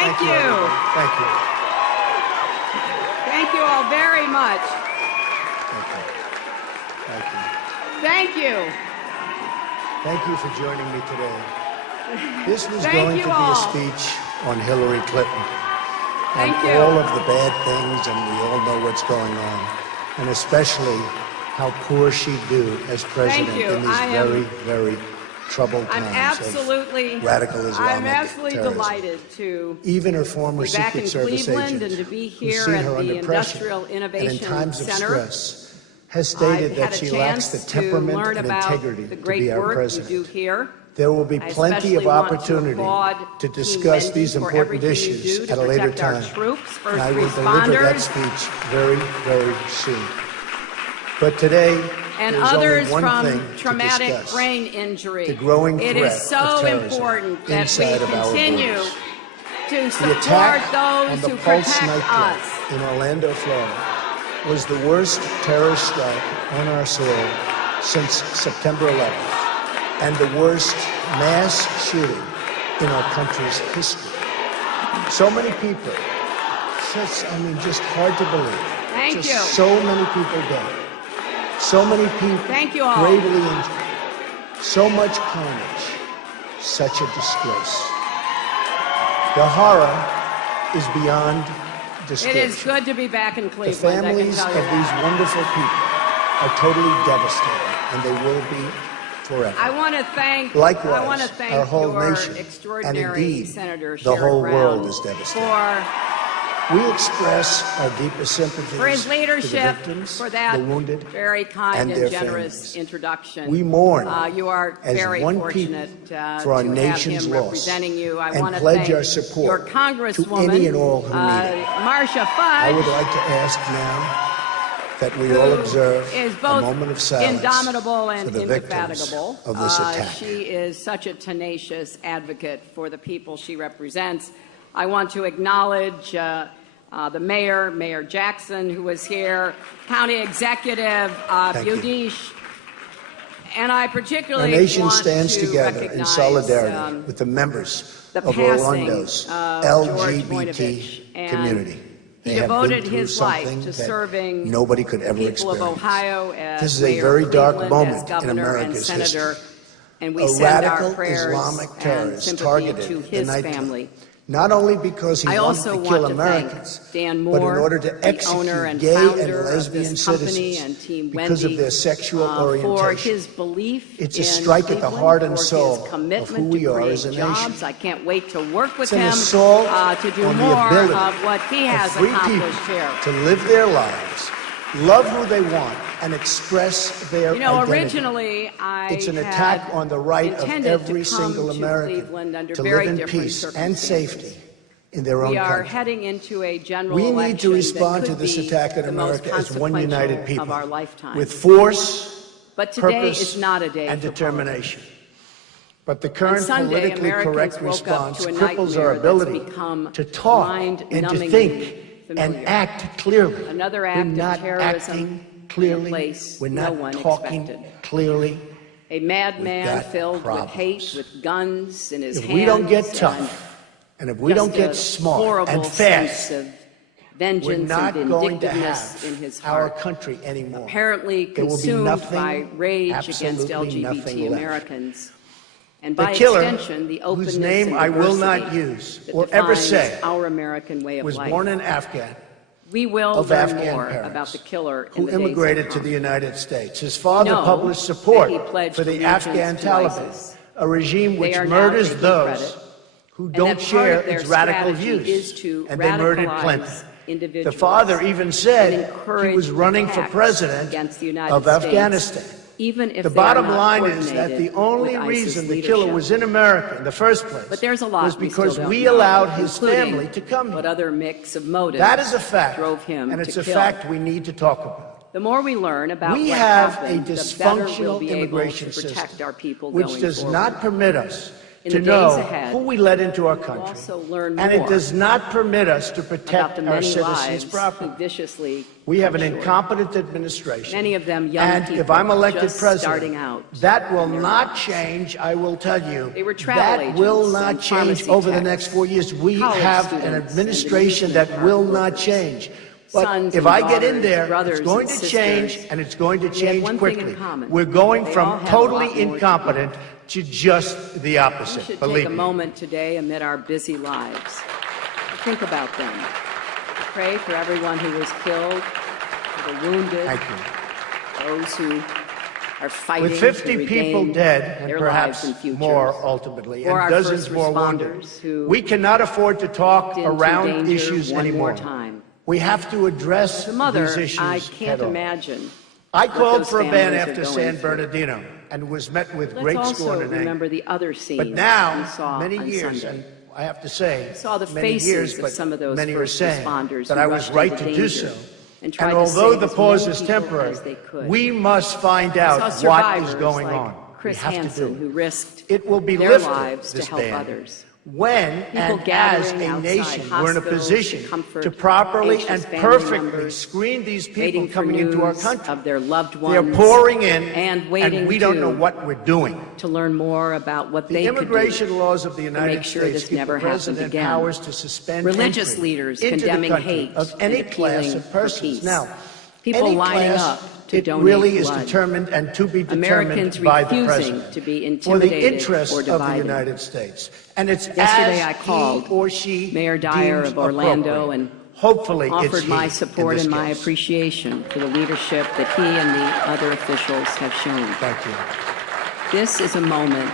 Thank you. Thank you. Thank you all very much. Thank you. Thank you. Thank you. Thank you for joining me today. This was Thank going you to be all. a speech on Hillary Clinton and Thank you. all of the bad things, and we all know what's going on, and especially how poor she'd do as president you. in these very, very troubled I'm times absolutely, of radical Islamic I'm absolutely terrorism. delighted to Even her former be back Secret in Service Cleveland agent, and to be who's here seen at her the under pressure Industrial and in Innovation times of Center. stress, has stated I've that had a she lacks the chance to temperament learn and about integrity the to great be our work president. you do here. There will be I plenty of especially want to opportunity applaud to Team discuss Wendy these for important everything you issues do to at a later protect our time. troops, first And I will deliver that responders, speech very, very soon. But today, and there's others only one thing from to traumatic discuss: brain injury. the growing It threat is so of terrorism important that we inside of our continue borders. to The support attack on those the who Pulse protect nightclub us. in Orlando, Florida, was the worst terrorist strike on our soil since September 11th, and the worst mass shooting in our country's history. So many people, just hard to believe. Thank just you. So many people dead. So many people Thank you all. gravely injured. So much carnage. Such a disgrace. The horror is beyond description. It is good to be back in The Cleveland, I can families tell of you these that. wonderful people are totally devastated, and they will be forever. I want to thank Likewise, our whole your nation, and extraordinary indeed, Senator the whole Sherrod world Brown is devastated. for We express our deepest sympathies his to the leadership, victims, for that the wounded, very kind and and their generous families. introduction. We mourn you are as very one fortunate people for our to nation's have him loss, representing you. I and want to pledge thank our support your Congresswoman, to any and all who need it. Marcia Fudge, I would like to ask now that we all observe is a both moment of silence indomitable and for the victims indefatigable. of this attack. She is such a tenacious advocate for the people she represents. I want to acknowledge the mayor, Mayor Jackson, who was here, County Executive Budish, and I particularly Our nation want stands to together in recognize, solidarity with the members the of passing Orlando's of George LGBT Voinovich, and community. He They have devoted been through his life something to that serving nobody could ever the people of experience. Ohio as This is a mayor very of dark Cleveland, moment as in governor and America's senator, history. and we A send our radical prayers Islamic and terrorist sympathy targeted to the his nightclub, family. not only because he I wanted also to want kill to Americans, thank Dan but in Moore, order to the owner execute and gay and founder of lesbian this company, citizens and Team because Wendy, of their sexual for orientation. his belief It's a in strike at the Cleveland, heart and for soul his of commitment who we to are create as a jobs. nation. I can't wait to work with It's an him assault to do on the more ability of what he has of free accomplished people here. to live their lives, love who they want, and express their You know, identity. originally It's an had attack on the right of intended every to come single to American Cleveland under to very live in different peace and circumstances. safety in their own We are country. heading into a general We election need to respond that to could this be attack on the most America as one consequential united people, of our lifetime. with force, But today purpose, is not a day and for determination. But the On current Sunday, politically Americans correct woke up response to a cripples nightmare our that's ability become to talk and to mind-numbingly think and familiar. act clearly. Another We're act of not terrorism acting in a clearly. place We're no not one talking expected. clearly. A madman got filled problems. with hate, with guns in his If hands. we don't get and tough, and if we don't just get a smart horrible and fast, sense of we're vengeance not and going to vindictiveness in his have our heart. country anymore. Apparently There will be consumed nothing, by rage against absolutely nothing LGBT left. Americans, and The by killer, extension, the openness whose name and I will not diversity use that or ever defines say, our American way of was life. born in Afghan, We will of learn Afghan more parents about the killer in who the days immigrated to to come. the United States. His father know published support that he pledged for the allegiance Afghan to Taliban, ISIS. a regime which are now murders taking those credit, who and don't that part share of their its radical strategy views. is to And they murdered radicalize plenty. The individuals father even and said he encourage was running for attacks president against the United of States, Afghanistan. even if The they bottom are not line is that the coordinated only with reason ISIS the killer leadership. was in America in the first place But there's a lot was we because still don't we know, allowed his including family to come what here. other mix of motives That is a fact, drove him and it's to a kill. fact we need to talk about. The more we learn about We what have a happened, the better we'll dysfunctional be able to immigration protect system, our people which going does forward. not permit us In to the know days ahead, who we let into our we'll country. also learn And it more does not permit us to about protect the our many citizens' lives property. who viciously We have an cut short. incompetent administration. Many of them young and people if I'm elected just president, starting out that will in their not lives. change, I will tell you. They were travel that will agents not and change pharmacy over the techs, next 4 years. We college have students, an and administration amusement that park will not workers, change. But sons if and I get in daughters, there, brothers it's going and to change, sisters. and it's going to They have change one thing quickly. in common. We're going They all from have a lot totally more to give. incompetent to just the We opposite. should Believe take a me. moment today amid our busy lives to think about them. Pray for everyone who was killed, for the wounded, Thank you. those who are fighting With 50 to people regain dead, and their perhaps lives and futures. more ultimately, For and our dozens first more wounded, responders who we cannot afford to talk into around danger issues one anymore. more time. We have to address The mother, these issues I head can't on. imagine. I what called those for a ban families are after going San through. Bernardino and was met with Let's great also scorn and remember anger. the other scenes But we now, saw many on years, Sunday. and I have to say, We saw the many faces years, of but some of those many are first saying responders that who I was rushed right into to do danger so. and tried And to although save the as pause many is people temporary, as they could. we must find We saw out what is survivors going like on. Chris we have Hansen, to do who it. risked It will be their lifted, lives to this help ban, others. when People and as gathering a outside nation we're in a hospitals to position comfort to properly anxious and family perfectly members, screen these people waiting for coming into our news country. of their loved They're ones pouring in, and waiting we don't know too what we're doing. to learn more about what The they could do immigration laws of the to United make sure States this give never the happened president again. powers to suspend Religious entry leaders into the condemning country hate of any and class appealing of for persons. peace. Now, People any lining class, up to it donate really is blood. determined and to be Americans determined by the refusing president to be for the intimidated interests or of the divided. United States. And it's Yesterday as I called he or she Mayor Dyer deems of Orlando appropriate. and Hopefully it's offered he my in support this and my case. appreciation for the leadership that he and the other officials have shown. Thank you. This is a moment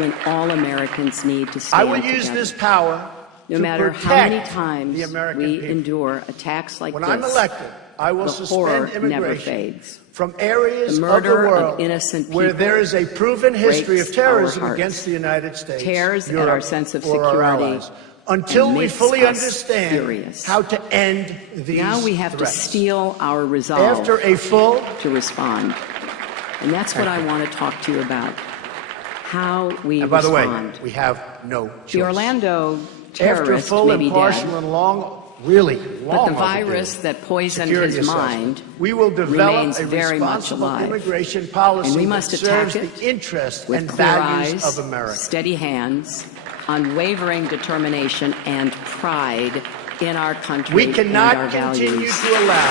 when all Americans need to stand I will use together. this power No to matter protect how many the times American we people. endure attacks like When this, I'm elected, I will the horror suspend never immigration fades. from areas The murder of the of world innocent where people there is a proven history breaks of terrorism our hearts, against the United States, tears at Europe, our sense of or our security, allies, until and we makes fully us understand furious. how to end these Now we have threats. to steel our resolve After a full to respond. And that's what I want to talk to you about, how we and by the way, respond. we have no choice. The Orlando After a terrorist full, may be impartial, dead, and long, really long but the virus overdue that poisoned security his assessment, mind we will develop remains a very much responsible alive. immigration policy And we must that attack serves it the interests with and clear values eyes, of America. steady hands, unwavering determination, and pride in our country We and cannot our continue values. to allow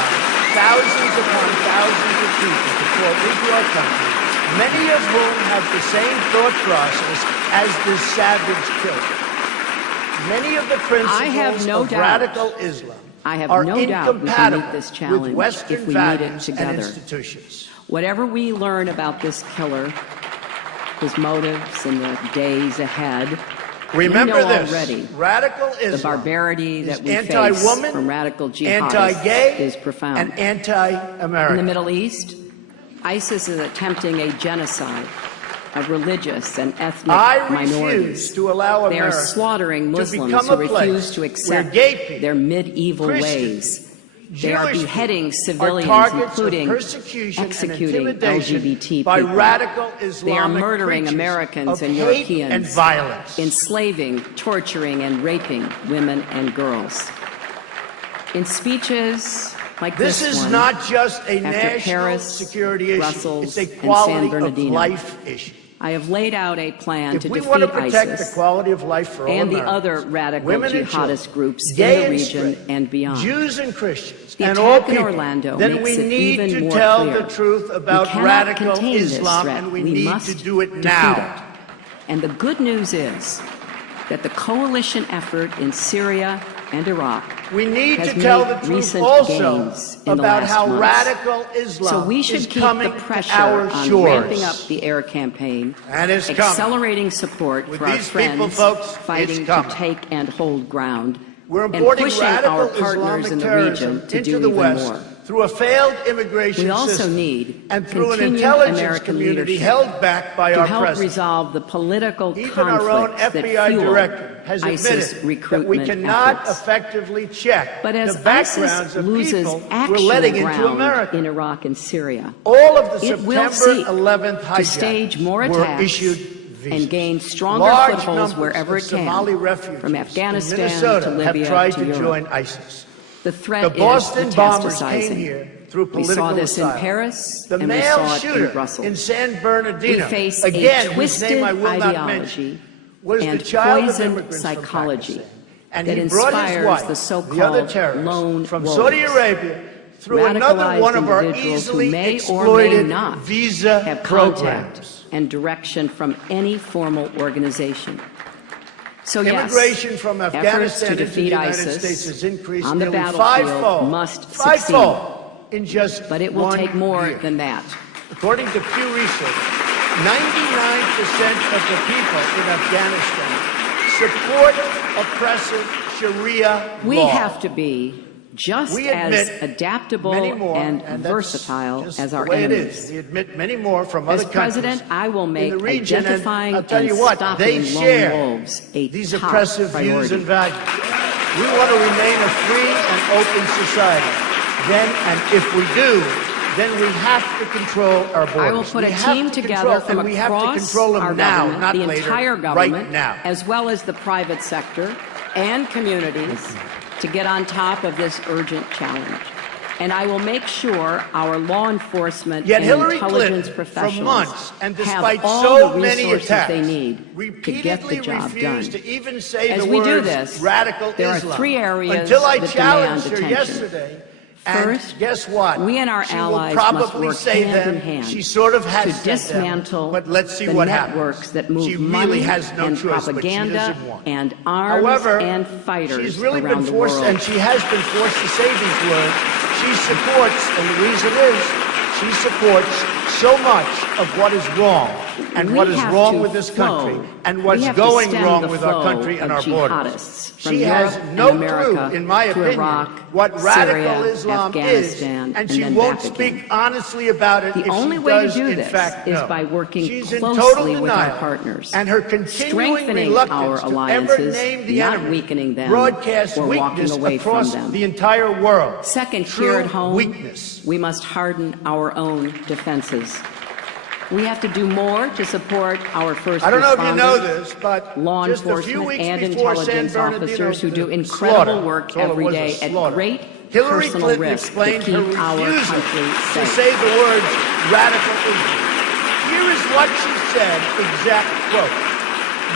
thousands upon thousands of people to pour into our country, many of whom have the same thought process as this savage killer. Many of the principles no of doubt. radical Islam I have are no doubt we can incompatible meet this with challenge Western if we meet it values and together. institutions. Whatever we learn about this killer, his motives in the days ahead, Remember we know this, already radical Islam the barbarity is that we face anti-woman, from radical jihadists anti-gay, is profound. and anti-American. In the Middle East, ISIS is attempting a genocide of religious and ethnic I refuse minorities. to allow They are America slaughtering to Muslims become who a place refuse to where accept gay people, their medieval Christians, ways. They are Jewish beheading people civilians, are targets including of persecution executing and intimidation LGBT by people. radical They are Islamic murdering preachers Americans of and hate Europeans, and violence. enslaving, torturing, and raping women and girls. In speeches like This this is one, not just a after national Paris, security issue. Brussels, It's a and San quality of Bernardino, life issue. I have laid out a plan If to we defeat want to protect ISIS the quality of life for all and the Americans, other radical women and jihadist children, groups in gay the and region straight, and beyond. Jews and Christians, The and all attack in people, Orlando then makes we it need even to more tell clear. the truth about We cannot radical contain this Islam, threat. and we We need must to do it defeat now. it. And the good news is that the coalition effort in Syria and Iraq We need has to tell made the truth recent also gains in the about last how months. radical Islam So we is should keep coming the to pressure our on shores. ramping up the air campaign, And it's coming. accelerating support With for our these people, friends folks, fighting it's to coming. take and hold ground, We're and importing pushing radical our partners Islamic in the terrorism region to into do the even West more. through a failed immigration We also system need and through an continued intelligence American community leadership held back by to our help president. resolve the political Even our own conflicts that FBI fuel director has ISIS admitted that we recruitment cannot efforts. effectively check But as the backgrounds ISIS of loses people we're actual letting into ground America. in Iraq and Syria, All of the it will September seek 11th to stage more hijacks were attacks issued visas. and gain stronger Large footholds numbers wherever of it can, Somali refugees from in Afghanistan Minnesota to Libya have tried to to Europe. join ISIS. The threat The Boston is bombers came metastasizing. here through We political saw this asylum. in Paris, The and we male saw it shooter in Brussels. in San Bernardino, We face again, a whose name twisted I will not ideology mention, was and the child of poisoned immigrants psychology from Pakistan. And that he brought his inspires wife, the so-called the other terrorists, lone from wolves, Saudi Arabia through another radicalized one of our individuals who easily may or may exploited not visa have programs. contact and direction from any formal organization. So yes, Immigration from efforts Afghanistan to into the defeat United ISIS States has increased on the nearly battlefield fivefold, must succeed. fivefold in just But it will 1 take more year. than that. According to Pew Research, 99% of the people in Afghanistan support oppressive Sharia We law. have to be just We as admit adaptable many more, and that's versatile just as the our way it enemies. is. We admit many more from As other countries president, I will make in the region, identifying and I'll tell and you what, stopping they lone share wolves a these top oppressive priority. views and values. We want to remain a free and open society. Then, and if we do, then we have to control our borders. I will put We a have team to together control, from and we have to across control them our now, government, not the later, entire government, right now. as well as the private sector and communities, to get on top of this urgent challenge. And I will make sure our law enforcement Yet and Hillary intelligence Clinton, professionals for months, and have despite all so the many resources attacks, they need to get the repeatedly job done. refused to even say As the we words do this, radical there are Islam. three areas Until I that challenged demand her attention. yesterday. First, and guess what? we and our she allies will must probably work say hand them. in hand She sort of has to said them, dismantle but let's see the what networks happens. that move she money really has no and choice, but she propaganda doesn't want. and arms However, and fighters she's really around been the forced, world. and she has been forced to say these words. She supports, and the reason is, she supports so much of what is wrong, and We what is have wrong to with this flow. country, and We what's have to going stem wrong the with our flow country and of our borders. jihadists from She Europe has and no America clue, in my to opinion, Iraq, what radical Syria, Islam is, Afghanistan, and she then won't back speak again. honestly about it The if only she way to does, do in this fact, is know. by working She's in closely total with our denial, partners, and her continuing strengthening reluctance our to alliances, ever name the not enemy weakening them broadcasts or walking weakness away from across them. the entire world. Second, True here at home, weakness. we must harden our own defenses. We have to do more to support our first I don't know if you responders, know this, but law just a few enforcement weeks and before intelligence San Bernardino, officers who do the incredible slaughter, work that's all it every was, a day at slaughter, great Hillary personal Clinton risk to explained keep her our refusal country to safe. say the words radical Islam. Here is what she said, exact quote.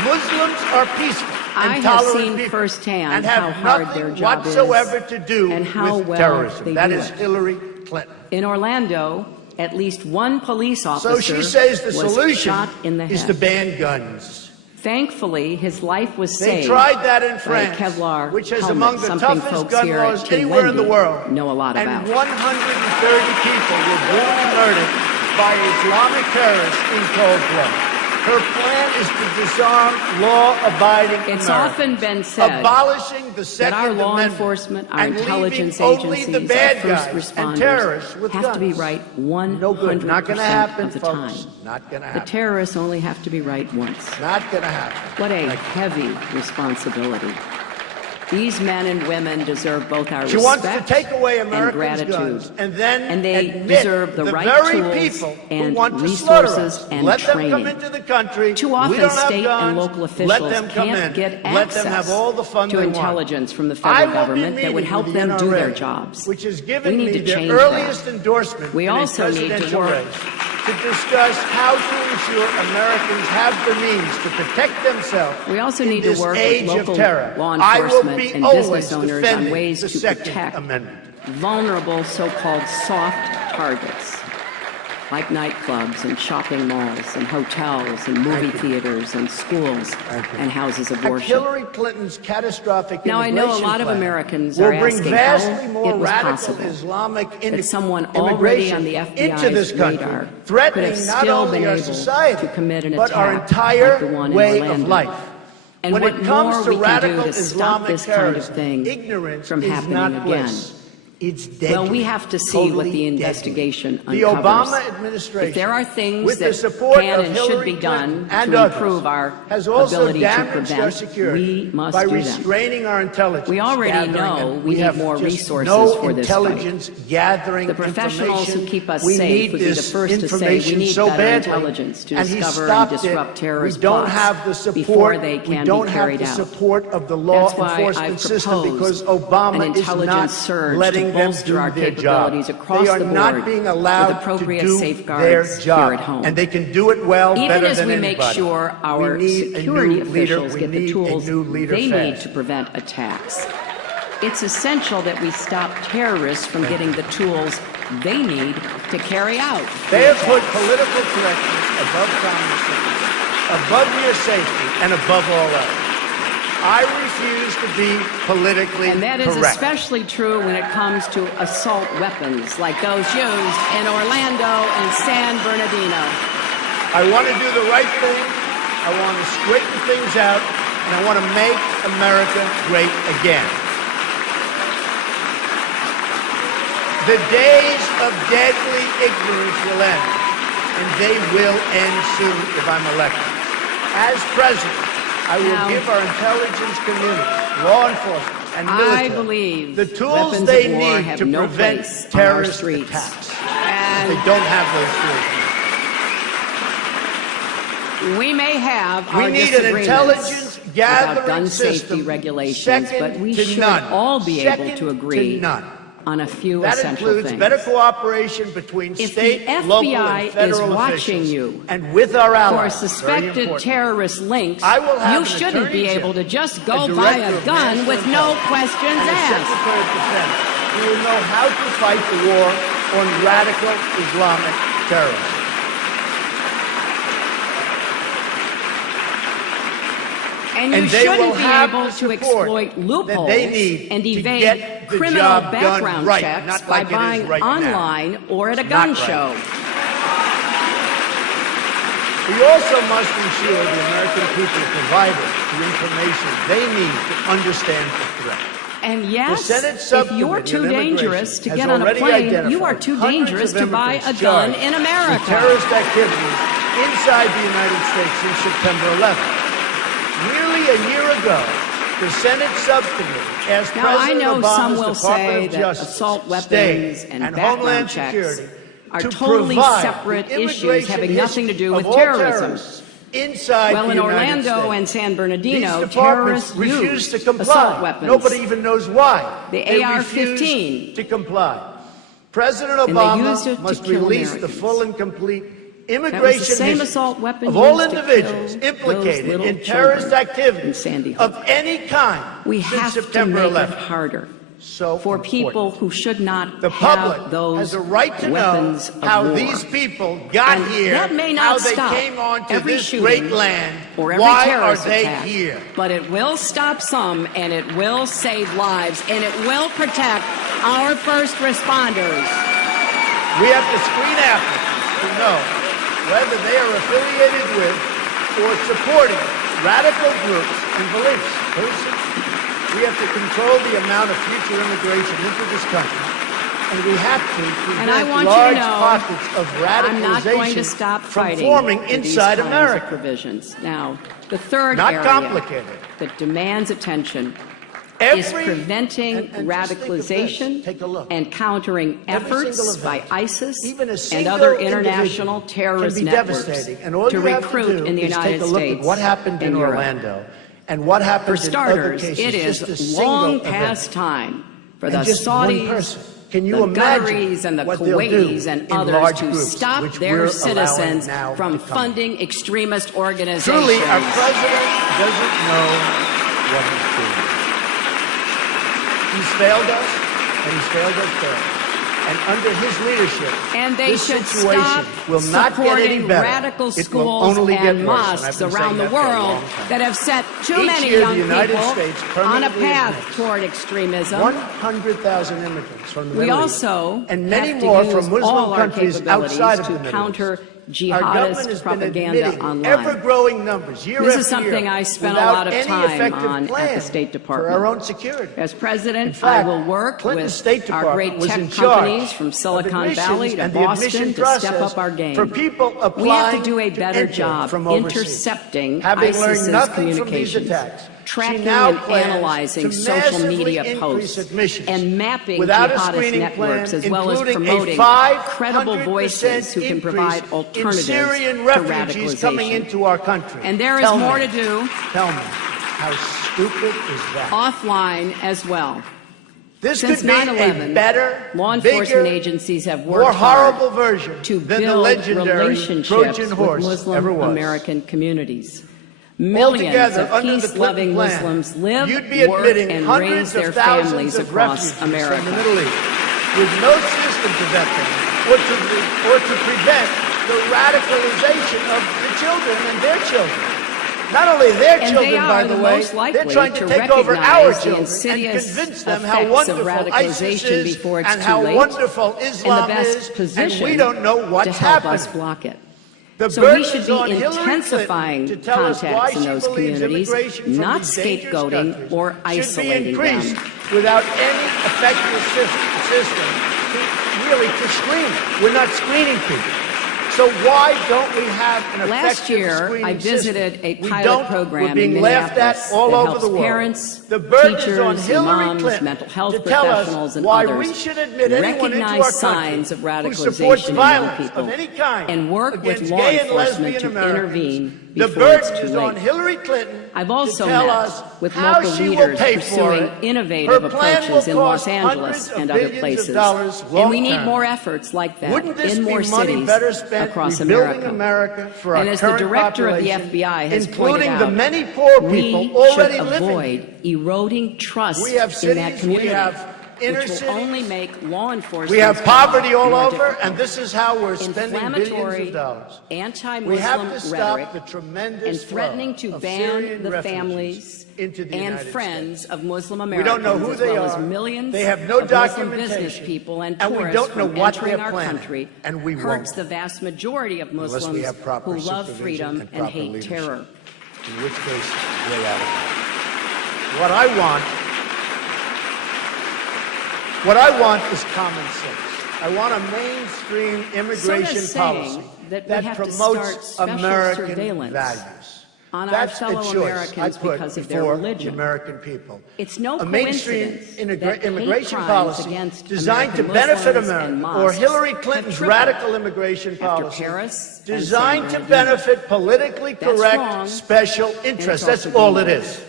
Muslims are peaceful I and have tolerant seen people firsthand and have how hard nothing their job is whatsoever to do and how with well terrorism. they That do is it. Hillary Clinton. In Orlando, at least one police officer So she says the was solution shot in the is head. to ban guns. Thankfully, his life was They saved tried that in by a France, Kevlar which is helmet, among the something toughest folks gun here laws at anywhere in the Wendy world. know a lot and about. 130 people were brutally murdered by Islamic terrorists in cold blood. Her plan is to disarm law-abiding It's Americans, often been said abolishing the that Second our law Amendment enforcement, our and intelligence leaving only agencies, the bad our first guys and responders terrorists with have guns. to be right 100% No good. Not going to happen, of the folks. time. Not going to The happen. terrorists only have to be right once. Not going to happen. What a heavy responsibility. These men and women deserve both our She respect wants to take away and Americans' gratitude. guns and then And they admit deserve the right very tools people and who want to slaughter resources us. and Let them training. come into the country. Too We often, don't have state guns. and local Let officials them come can't in. get Let access them have all the fun to they intelligence want. from the I federal will be government that would meeting help with the them do their NRA, jobs. which has We given need me to their change earliest that. endorsement We in also a need to presidential work race to discuss how to ensure Americans have the means to protect themselves. We also in need to this work with age local of terror. law I will enforcement be and always business owners on defending ways the to Second protect Amendment. vulnerable so-called soft targets like nightclubs and shopping malls and hotels and movie theaters and schools and houses of worship. Hillary Clinton's catastrophic Now, I know a immigration lot of plan Americans will are bring asking vastly how more it was radical possible Islamic that someone already on the into this FBI's country, radar could have threatening not still only been our able society, to commit an but our attack entire like the one in way Orlando. of life. And When what it comes more to we can radical do to stop Islamic this kind of terrorism, thing ignorance from is happening not again. bliss. It's deadly. Well, we have to see what the Totally investigation deadly. uncovers. The Obama administration, If there are things with the that support can of and Hillary should be done Clinton and to others, improve our has also ability to damaged our prevent, security we must by do them. restraining our intelligence. We already gathering, know and we need have more just resources no for this fight. intelligence gathering The professionals who information. keep us we safe need would be the this first to say we information need so better badly. intelligence to And he discover and stopped disrupt it. terrorist We don't plots have the support. before they can we don't be have carried the out. support of the law That's why enforcement I've system because proposed Obama an is not intelligence surge letting to them bolster do our their job. capabilities across They are the board not being allowed with appropriate to do safeguards their here job, at home. and they can do it well, Even better as than we anybody. make sure our we need security a new leader. officials We get the need tools a new leader they need fast. to prevent attacks. It's essential that we stop terrorists from getting the tools they need to carry out. They have put political correctness above common sense, above mere safety, and above all else. I refuse to be politically And that is correct. especially true when it comes to assault weapons like those used in Orlando and San Bernardino. I want to do the right thing. I want to straighten things out, and I want to make America great again. The days of deadly ignorance will end, and they will end soon if I'm elected. As president, I will Now, give our intelligence community, law enforcement, and I military believe the tools weapons they of war need have to no prevent place on our terrorist streets. attacks. And They don't have those tools. we may have We our need an disagreements intelligence gathering about gun safety system regulations, second but we to should none. all be able Second to agree none. on a few That essential includes things. better cooperation between If state, the local, FBI and federal is watching officials, you and with our for allies. suspected very important. terrorist links, I will have you an shouldn't attorney be able general, to just a go buy director a of gun national with no intelligence, questions and a asked. Secretary of Defense who will know how to fight the war on radical Islamic terrorism. And you And they will shouldn't be have able the to support exploit that loopholes they need and to evade get the criminal job done background right, checks not by like it is buying right now. online or at a Not gun right. show. We also must ensure the American people provided the information they need to understand the threat. And yes, The Senate if Subcommittee you're too on Immigration dangerous to has get on a already plane, you identified are too hundreds dangerous of to buy a immigrants gun charged in with America. terrorist activities inside the United States since September 11th. Nearly a year ago, the Senate Subcommittee asked Now, I President know Obama's some will Department say of that Justice, assault weapons State, and Homeland background checks Security are to totally provide separate the issues immigration having nothing to do history with of all terrorism. terrorists inside Well, the in United Orlando States. and San Bernardino, These departments terrorists refuse used to comply. assault weapons. Nobody even knows why. The They AR-15. refuse to comply. President And they used it Obama to must kill release the Americans. full and complete That was immigration the same history assault weapon of all used to individuals kill implicated those little in terrorist children in activities Sandy Hook. of any kind We since have to September make 11th. it harder So for important. people who should not The public have those has a right to know weapons of how war. these people got And here, that may not how they stop came onto every this shooting great land. or every Why are terrorist they attack, here? but it will stop some, and it will save lives, and it will protect our first responders. We have to screen applicants to know whether they are affiliated with or supporting radical groups and beliefs. We have to control the amount of future immigration into this country, and we have to And I prevent want you to large know, pockets of I'm not going to radicalization stop from fighting forming for these inside kinds America. of provisions. Now, the third Not area complicated. that demands attention is preventing and just think of radicalization this. Take a look. and countering Every efforts single by event, ISIS even a and single other individual international terrorist can be networks devastating. And all to you have recruit to do in the is United take a look States at what happened in and Europe. Orlando and what happened For in other starters, cases. it Just a is single long event. past time for And the just one Saudis, person. Can you the imagine Qataris, and the what they'll Kuwaitis do and in others large to groups, stop which their we're citizens allowing now from to come. funding extremist organizations? Truly, our president doesn't know what he's doing. He's failed us, and he's failed us badly. And under his leadership, And they this should situation stop will not get any supporting better. radical It will schools only get and worse, mosques I've been around saying the that for a world long time. that have set too Each many year, young the United people States on a permanently path admits toward extremism. 100,000 immigrants from the We Middle East, also and many have to more use from Muslim all our countries capabilities outside of to the Middle counter East. jihadist propaganda online. Ever-growing numbers, year This after is something year, I spent a without lot of any time effective on at plan the State Department. for our own security. As president, In fact, I will work Clinton's with State our Department great was in tech charge companies from of Silicon admissions Valley to and the Boston admission to step process up our game. for people We have to applying do a better enter job from overseas. intercepting Having learned ISIS's nothing from these communications, attacks, tracking she now and plans analyzing to social massively media increase posts, admissions and mapping without a jihadist screening networks, plan, as well as including promoting a 500% credible voices who can provide increase alternatives in Syrian to refugees coming radicalization. into our country. And there is Tell more me, to do Tell me, how stupid is that? offline as well. This Since could be 9/11, a better, law enforcement bigger, agencies have more worked horrible hard version to than the build legendary relationships Trojan with horse Muslim ever was. American communities. Millions Altogether, of under the peace-loving Clinton plan, Muslims live, you'd be work, admitting and hundreds raise their of thousands families of across refugees America. from the Middle East, with no system to vet them or to prevent the radicalization of the children and their children. Not only their And children, they are by the way, most likely they're trying to to take over our recognize the children and insidious convince them how effects of wonderful ISIS radicalization is before it's and too how late, wonderful and Islam the best is, position and we don't know what's to help happening. us block it. The So we burden should is be on Hillary intensifying Clinton to tell us why contacts in she those believes communities, immigration from not these dangerous scapegoating countries or should be isolating increased them. without any effective system to screen. We're not screening people. So why don't we have an effective Last year, screening I visited system? a We pilot don't. program We're being in laughed Minneapolis at all that over helps the world. parents, The burden is teachers, on Hillary imams, Clinton mental health to tell us professionals, and why others we should admit anyone into our recognize country signs of who supports radicalization in young violence people of any kind and work with against law gay and enforcement lesbian to Americans. intervene The before it's burden too is on late. Hillary Clinton I've also to tell met us with how local she will leaders pay for pursuing it. innovative Her plan approaches will in Los cost Angeles hundreds of and other billions of places. dollars And we need long-term. more efforts like that Wouldn't this in more be money cities better spent across rebuilding America. for our And as the current director of the population, FBI has including pointed the out, many poor we people already should living avoid eroding trust We have in that cities, community, we have inner which will cities. only make law enforcement We have poverty all more over, difficult. and this is how we're spending billions Inflammatory, of dollars. We have anti-Muslim to stop rhetoric the tremendous and threatening flow to of ban Syrian the refugees families into the and United friends States. of Muslim We Americans, don't know who as they well are. as millions They have no of Muslim business documentation, people and and we tourists don't know from what entering they're our planning, country, and we hurts won't. the vast majority of Unless we Muslims have proper who love supervision freedom and proper hate leadership. terror. In which case, way out of hand. What I want is common sense. I want a mainstream immigration So does saying policy that we that have to promotes start special American surveillance values. on our That's fellow a choice Americans I put because of their before religion. the American people. It's no a mainstream coincidence that immigration hate crimes policy against designed to American benefit Muslims and America, or mosques Hillary have Clinton's tripled radical immigration after policy Paris and designed to San Bernardino. benefit politically That's correct wrong, special and it's interests. That's also all it dangerous. is.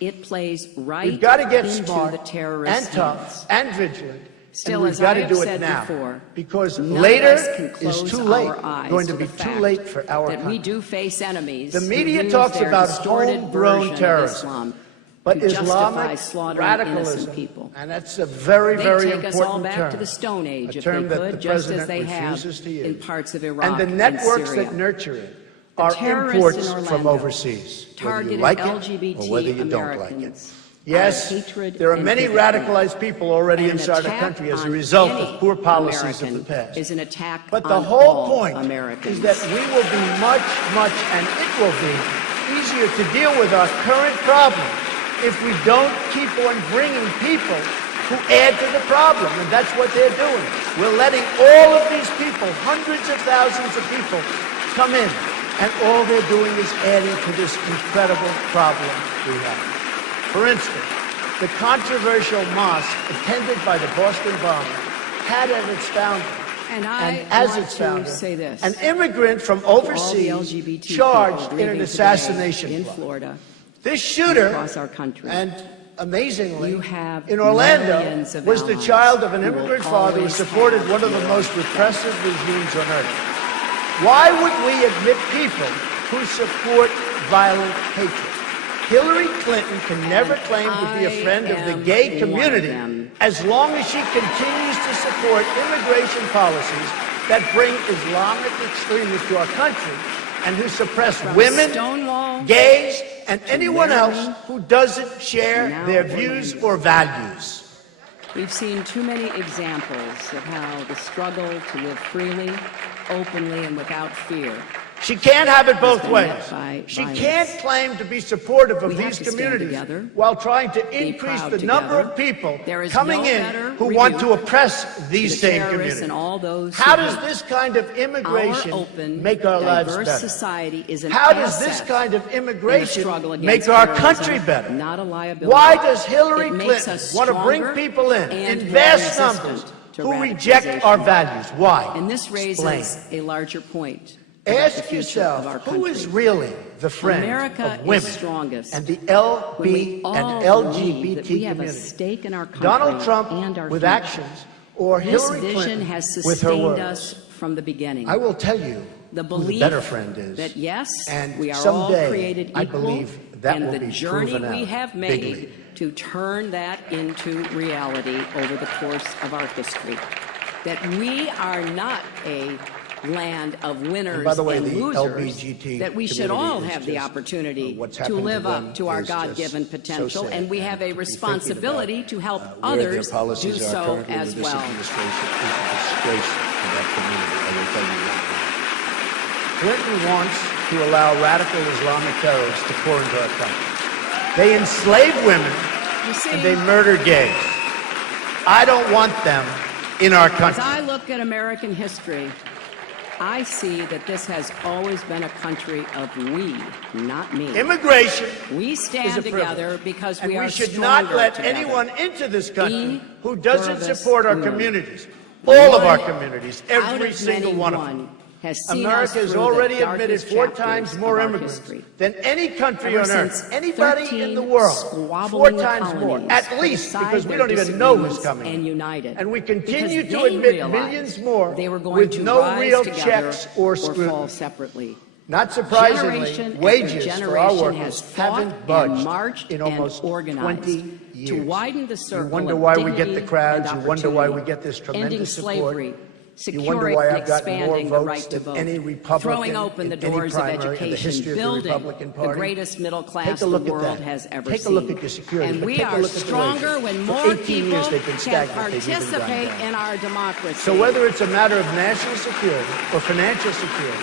It plays right We've got to get into smart the terrorist and tough and vigilant. Still, and we've as got I to have do it said now, before, because none later of us can is close too late. our eyes Going to be the too fact late for our that country. we do face enemies. The who media use talks their about distorted homegrown version of terrorism, Islam but to justify Islamic slaughtering radicalism, innocent people. and that's a very, They very take us all important back term. to the Stone Age, a if they term that could, the just president as they have refuses to use. in parts of Iraq And the networks Syria. that nurture it The are terrorists imports in from Orlando overseas, whether you targeted like it LGBT or whether you don't like it. Americans Yes, out of hatred there are and many bigotry. radicalized people already An inside our attack country as a on result any of poor policies of American the past. is an attack But the on whole all point Americans. is that we will be much, and it will be easier to deal with our current problem if we don't keep on bringing people who add to the problem, and that's what they're doing. We're letting all of these people, hundreds of thousands of people, come in, and all they're doing is adding to this incredible problem we have. For instance, the controversial mosque attended by the Boston bomber had as its founder, And I as want its to founder, say this. an immigrant from all the overseas LGBT charged people in an grieving assassination today in plot. Florida, This shooter, across our country. and amazingly, You have in Orlando, millions of was the allies child of an who will immigrant father who always supported have one of the your most repressive regimes on earth. Why would we admit people who support violent hatred? Hillary Clinton can never claim to be a friend of the gay community as long as she continues to support immigration policies that bring Islamic extremists to our country and who suppress women, Stonewall gays, and anyone Mary, else who doesn't share now their Orlando. views or values. We've seen too many examples of how the struggle to live freely, openly, and without fear. She can't have it both been ways. met by She violence. can't claim to be supportive of We have these to stand communities together, while trying to be increase proud the number together. of people There is coming no in better who want to rebuke oppress to these the same terrorists communities. and all those How who does hate. this kind of Our immigration open, make our lives diverse better? society is an How does this asset kind of in the immigration struggle against make our terrorism, country better? not a liability. Why does Hillary It makes Clinton us want to bring stronger people in and more vast resistant numbers to who reject our radicalization. values? Why? And this raises Explain. a larger point about the Ask future of our yourself, country. who is really the friend America of women is strongest and the when we LB all and believe that LGBT we have a community? stake in our country Donald Trump and our with future. actions, or This Hillary vision Clinton has with her sustained words? us from the beginning. I will tell you The who belief the better friend is. that yes, and we are someday, all created equal, I believe that and will the be journey proven we out have made bigly. to turn that into reality over the course of our history. That we are not a land of winners And by the way, and the losers, LGBT that we should community all is have the just, opportunity what's to happened live to them up to our is God-given just so potential, sad. and we have And a to be thinking responsibility about, to help where their others do policies are so currently as with this well. administration is a disgrace to that community. I will tell you that. Clinton wants to allow radical Islamic terrorists to pour into our country. They enslave women You see, and they murder gays. I don't want them in our as country. I look at American history, I see that this has always been a country of we, not me. Immigration We is stand a together privilege. because And we are we should stronger not let together. anyone into this country E who doesn't pluribus support our unum. communities. All of our One communities, out every of single many one of one them. has seen America us has through already the admitted darkest 4 chapters times of more our immigrants history. than any country Ever on earth. since Anybody in the 13 world. 4 squabbling times more, colonies at put least, aside because we their don't even know who's disagreements coming. and united. And we continue Because to they admit realized millions more they were going with to no rise real together checks or fall scrutiny. separately. Not surprisingly, Generation after wages for our generation workers has fought haven't and budged marched in and almost organized 20 years. to widen the You circle wonder of why we get dignity the crowds. and You wonder why we opportunity, get this ending tremendous support. slavery, You wonder securing why and I've gotten more expanding the votes right to than vote, any Republican throwing open the in any doors of primary in the education, history of the building Republican the Party. greatest middle Take class a the look at world that. has ever Take a seen. look at your security, And but we take a are look at the stronger wages. when For more 18 people years they've been can stagnant. They've even gone participate down. in our democracy. So whether it's a matter of national security or financial security,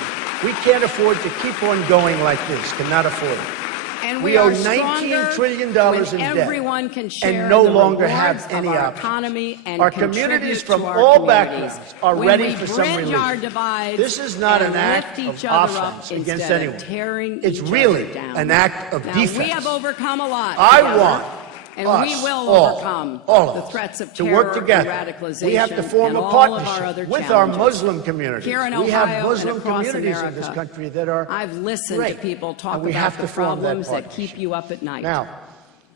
we can't afford to keep on going like this. Cannot afford it. And We are owe $19 stronger trillion when in debt everyone can share and no the longer rewards have of any our options. economy and Our contribute communities to from our all communities. backgrounds are When ready we for some bridge relief. our divides This is not and an act lift of each other up offense against instead of anyone. tearing It's each really other down. an act of now, defense. We have overcome a lot I together, want and us, we will all overcome of the us, threats of to terror work together. and radicalization We have to form and a all of our partnership other with our challenges. Muslim communities. Here in We Ohio have Muslim and across communities America, in this country that are I've listened great, to people talk and we about have the to form problems that partnership. keep you up at night. Now,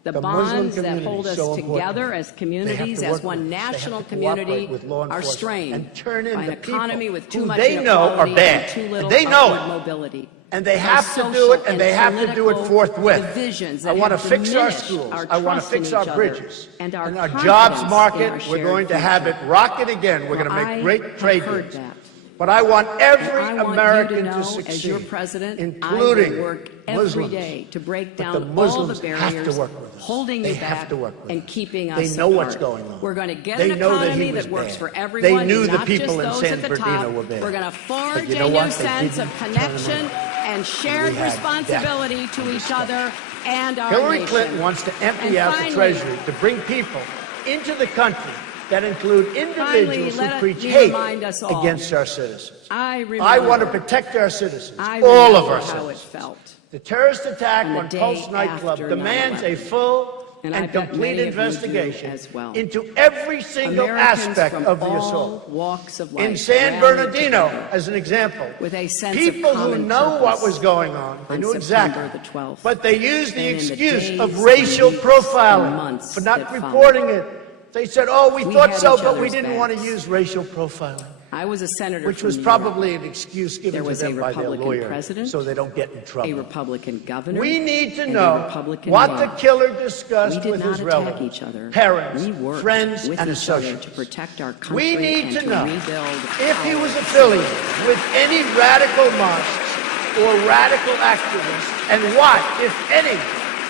the the Muslim bonds that community hold is us so important. together as They have communities, to as work one with us. They national have to cooperate community, with law are enforcement strained and turn in by an the people economy with too who much they know are inequality bad. and too little They know upward it. mobility. And they By have to do social it, and they have to do it political forthwith. divisions I that want to have fix our diminished schools. our I want to trust in fix each our other bridges. and our jobs confidence in market, our we're shared going to have it future. rocket again. We're going to Well, make I great trade have heard deals. that. But I want every And I want American you to know, succeed, as your president, including I will work every Muslims. day to break But down the all the Muslims barriers have to work with us. holding They you have back to work with and us. keeping us They know what's apart. going on. We're going to get They an know that economy he was that works bad. for everyone, They knew the not people just in those San at the Bernardino top. were bad. We're going to forge But you know a new what? They sense of didn't turn them connection on. and shared we had responsibility depth to and each respect. other and our Hillary nation. Clinton wants to empty And out the finally- Treasury to bring people into the country that include individuals let who preach me hate remind us all. against our citizens. I remember, I want to protect our citizens, I all of remember our how it citizens. felt. The terrorist attack on the on day Pulse nightclub after demands a 9/11. full And I and bet complete many of you do investigation as well. into every single Americans aspect from of the all assault. walks of life In San rallied Bernardino, together as an example, with a sense people of who common know what purpose was going on, they on knew September exactly, the 12th. but they used the And in the excuse days of racial and weeks and profiling months for not that followed. reporting it. They said, oh, we We thought had so, each but we other's didn't want to backs. use racial profiling. I was a senator Which from was New York. probably an excuse given There to was a them by their Republican lawyer president, so they don't get in a trouble. Republican governor. We need to and a know Republican what mayor. the killer We discussed did with not his attack relatives, each other. parents, We worked friends, with and each other associates. to protect our country We need and to know rebuild if he our was affiliated with any radical mosques or radical activists, and what, if any,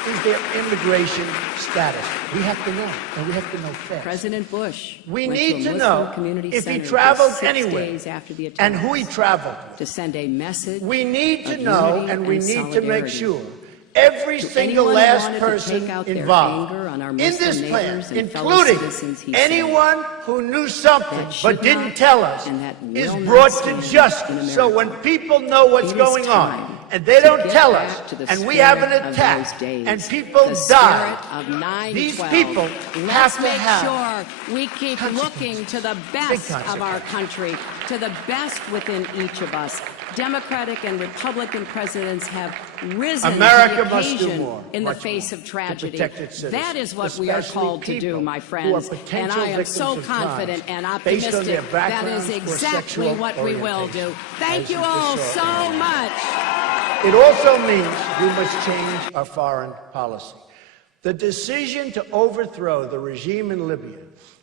is their immigration status? We have to know, and we have to know fast. President Bush We went need to to a know Muslim community if he center traveled just 6 anywhere days after the and attacks who he traveled with. to send a message. We need to of know, unity and we need to make solidarity. sure every To single anyone who last wanted to person take out their involved anger on our in Muslim this plan, neighbors and fellow including citizens, he said, anyone who knew something that should but didn't not tell us, and that is will not brought to stand in justice. So America. when people know what's It is going time on and they to don't get tell back us, to the and we have an spirit of attack, those days, and people the die, spirit of 9/12. these people Let's have to make have sure we keep looking to the best of our country, to the best within each of us. Democratic and Republican presidents have risen America to the must do occasion more, in the much face more, of to tragedy. protect its citizens, That is what we are especially called to do, people my who are friends. potential And I am victims so of confident crimes and based on optimistic their that is backgrounds or exactly sexual what we will do. orientation, Thank as you you just all saw so earlier. much. It also means we must change our foreign policy. The decision to overthrow the regime in Libya,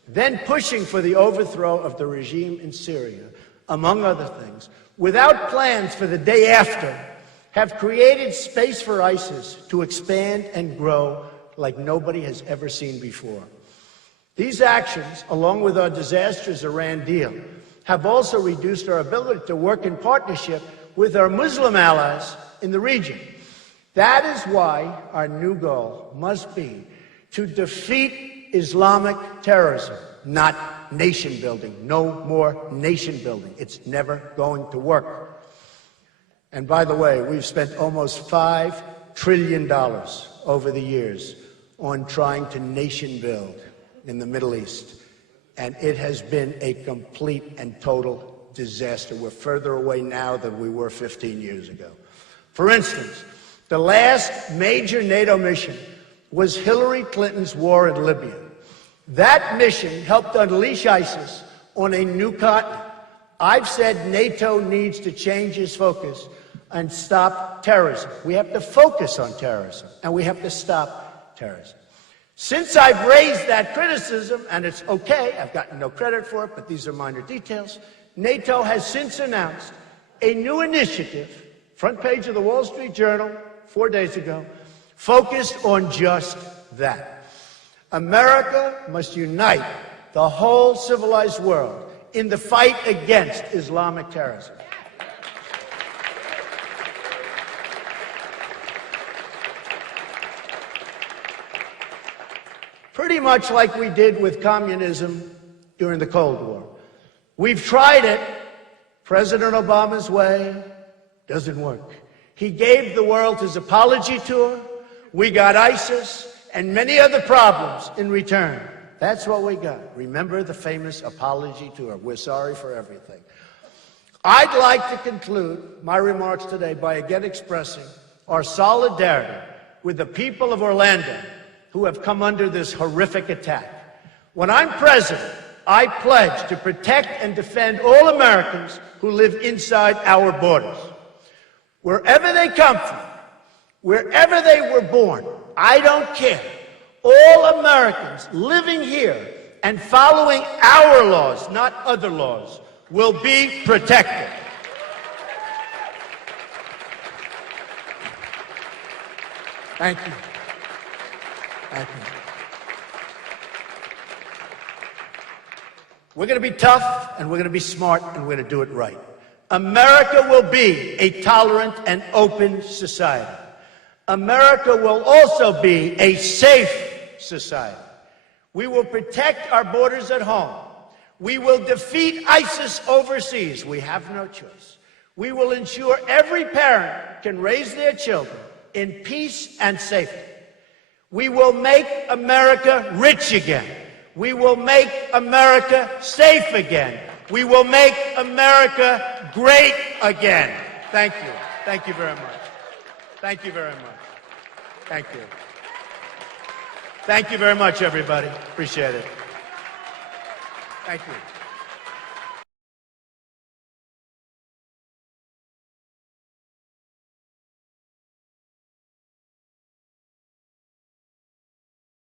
then pushing for the overthrow of the regime in Syria, among other things, without plans for the day after, have created space for ISIS to expand and grow like nobody has ever seen before. These actions, along with our disastrous Iran deal, have also reduced our ability to work in partnership with our Muslim allies in the region. That is why our new goal must be to defeat Islamic terrorism, not nation building. No more nation building. It's never going to work. And by the way, we've spent almost $5 trillion over the years on trying to nation build in the Middle East. And it has been a complete and total disaster. We're further away now than we were 15 years ago. For instance, the last major NATO mission was Hillary Clinton's war in Libya. That mission helped unleash ISIS on a new continent. I've said NATO needs to change its focus and stop terrorism. We have to focus on terrorism, and we have to stop terrorism. Since I've raised that criticism, and it's okay, I've gotten no credit for it, but these are minor details, NATO has since announced a new initiative, front page of the Wall Street Journal 4 days ago, focused on just that. America must unite the whole civilized world in the fight against Islamic terrorism. Pretty much like we did with communism during the Cold War. We've tried it. President Obama's way doesn't work. He gave the world his apology tour. We got ISIS and many other problems in return. That's what we got. Remember the famous apology tour. We're sorry for everything. I'd like to conclude my remarks today by again expressing our solidarity with the people of Orlando who have come under this horrific attack. When I'm president, I pledge to protect and defend all Americans who live inside our borders. Wherever they come from, wherever they were born, I don't care. All Americans living here and following our laws, not other laws, will be protected. Thank you. Thank you. We're going to be tough, and we're going to be smart, and we're going to do it right. America will be a tolerant and open society. America will also be a safe society. We will protect our borders at home. We will defeat ISIS overseas. We have no choice. We will ensure every parent can raise their children in peace and safety. We will make America rich again. We will make America safe again. We will make America great again. Thank you. Thank you very much. Thank you very much. Thank you. Thank you very much, everybody. Appreciate it. Thank you.